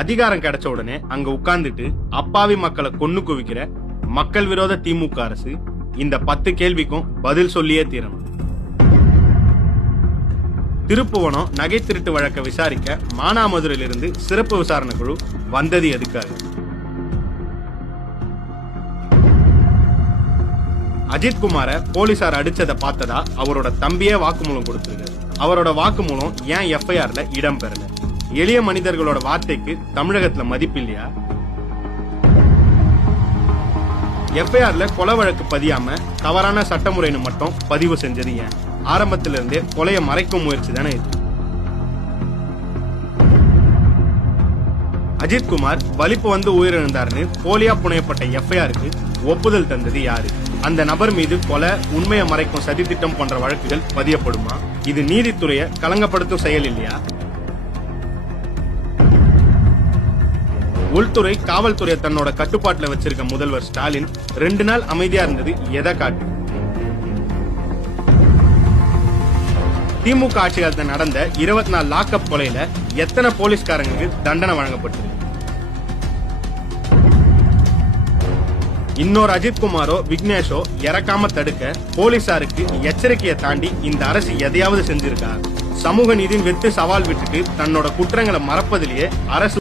அதிகாரம் கிடைச்ச உடனே அங்க உட்கார்ந்துட்டு அப்பாவி மக்களை கொன்னு குவிக்கிற மக்கள் விரோத திமுக அரசு இந்த 10 கேள்விக்கும் பதில் சொல்லியே தீரணும். திருப்புவனம் நகை திருட்டு வழக்க விசாரிக்க மானாமதுரையிலிருந்து சிறப்பு விசாரணை குழு வந்தது எதுக்காக? அஜித்குமார போலீசார் அடிச்சதை பார்த்ததா அவரோட தம்பியே வாக்குமூலம் கொடுத்திருக்காரு. அவரோட வாக்குமூலம் ஏன் எஃப்ஐஆர்ல இடம் பெறல? எளிய மனிதர்களோட வார்த்தைக்கு தமிழகத்துல மதிப்பு இல்லையா? எஃப்ஐஆர்ல கொலை வழக்கு பதியாம தவறான சட்டமுறைன்னு மட்டும் பதிவு செஞ்சது ஏன்? ஆரம்பத்தில இருந்தே கொலையை மறைக்கும் முயற்சி தானே இது. அஜித்குமார் வலிப்பு வந்து உயிரிழந்தார்னு போலியா புனையப்பட்ட எஃப்ஐஆருக்கு ஒப்புதல் தந்தது யாரு? அந்த நபர் மீது கொலை, உண்மையை மறைக்கும் சதித்திட்டம் போன்ற வழக்குகள் பதியப்படுமா? இது நீதித்துறையை களங்கப்படுத்தும் செயல் இல்லையா? உள்துறை, காவல்துறை தன்னோட கட்டுப்பாட்டுல வச்சிருக்க முதல்வர் ஸ்டாலின் 2 நாள் அமைதியா இருந்தது எதை காட்டு? திமுக ஆட்சி காலத்தில் நடந்த 24 லாக்அப் கொலையில எத்தனை போலீஸ்காரங்களுக்கு தண்டனை வழங்கப்பட்டது? இன்னொரு அஜித்குமாரோ விக்னேஷோ இறக்காம தடுக்க போலீசாருக்கு எச்சரிக்கையை தாண்டி இந்த அரசு எதையாவது செஞ்சிருக்கா? சமூக நீதியின் வெத்து சவால் விட்டுட்டு தன்னோட குற்றங்களை மறப்பதிலேயே அரசு